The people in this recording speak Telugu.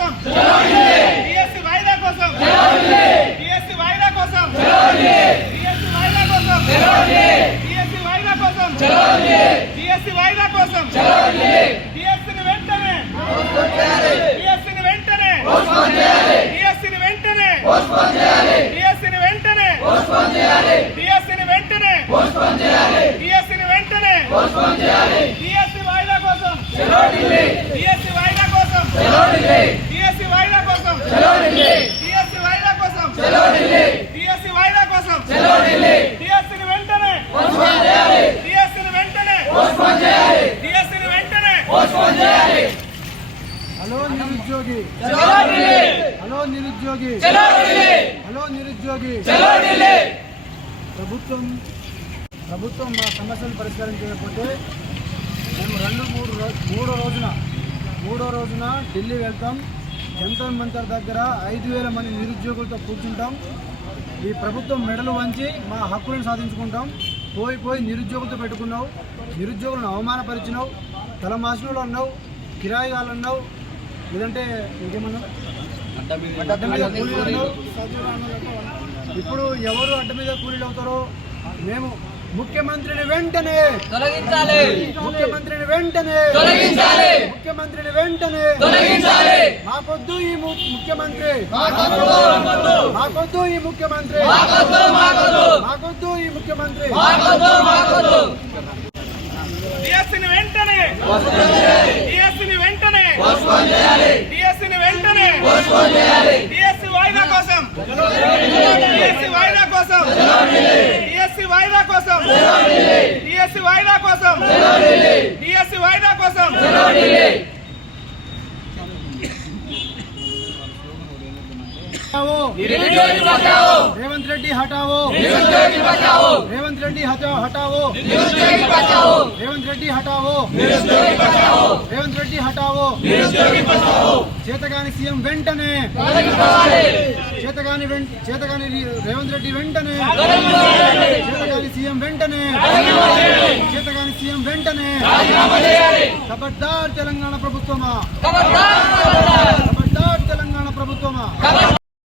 కోసం డిఎస్సి వాయిదా కోసం డిఎస్సి వాయిదా కోసం డిఎస్సి వాయిదా కోసం డిఎస్సి వాయిదా కోసం డిఎస్సి వాయిదా కోసం డిఎస్సిని వెంటనే డిఎస్సిని వెంటనే డిఎస్సిని వెంటనే డిఎస్సిని వెంటనే డిఎస్సిని వెంటనే డిఎస్సిని వెంటనే డిఎస్సి వాయిదా కోసం డిఎస్సి వాయిదా కోసం డిఎస్సి వాయిదా కోసం డిఎస్సి వాయిదా కోసం డిఎస్సి వాయిదా కోసం డిఎస్సిని వెంటనే డిఎస్సిని వెంటనే డిఎస్సిని వెంటనే. హలో నిరుద్యోగి హలో నిరుద్యోగి హలో నిరుద్యోగి ప్రభుత్వం మా సమస్యలు పరిష్కరించకపోతే మేము మూడో రోజున ఢిల్లీ వెళ్తాం. జంతర్ మంతర్ దగ్గర 5,000 మంది నిరుద్యోగులతో కూర్చుంటాం. ఈ ప్రభుత్వం మెడలు వంచి మా హక్కులను సాధించుకుంటాం. పోయి నిరుద్యోగులతో పెట్టుకున్నావు, నిరుద్యోగులను అవమానపరిచినావు, తలమాసినలు అన్నావు, కిరాయిగాలు అన్నావు, లేదంటే ఇంకేమన్నావు, అడ్డ మీద కూలీలు అన్నావు. ఇప్పుడు ఎవరు అడ్డ మీద కూలీలు అవుతారో మేము ముఖ్యమంత్రిని వెంటనే తొలగించాలి, ముఖ్యమంత్రిని వెంటనే తొలగించాలి, ముఖ్యమంత్రిని వెంటనే తొలగించాలి. మాకొద్దు ఈ ముఖ్యమంత్రి, మాకొద్దు ఈ ముఖ్యమంత్రి, మాకొద్దు ఈ ముఖ్యమంత్రి. డిఎస్సిని వెంటనే డిఎస్సిని వెంటనే డిఎస్సిని వెంటనే డిఎస్సి వాయిదా కోసం డిఎస్సి వాయిదా కోసం డిఎస్సి వాయిదా కోసం డిఎస్సి వాయిదా కోసం డిఎస్సి వాయిదా కోసం रेवंत रेड्डी हटाओ, रेवंत रेड्डी हटाओ, रेवंत रेड्डी हटाओ, रेवंत रेड्डी हटाओ. చేతగాని సీఎం వెంటనే, చేతగాని రేవంత్ రెడ్డి వెంటనే, చేతగాని సీఎం వెంటనే, చేతగాని సీఎం వెంటనే. ఖబర్దార్ తెలంగాణ ప్రభుత్వమా, ఖబర్దార్ తెలంగాణ ప్రభుత్వమా.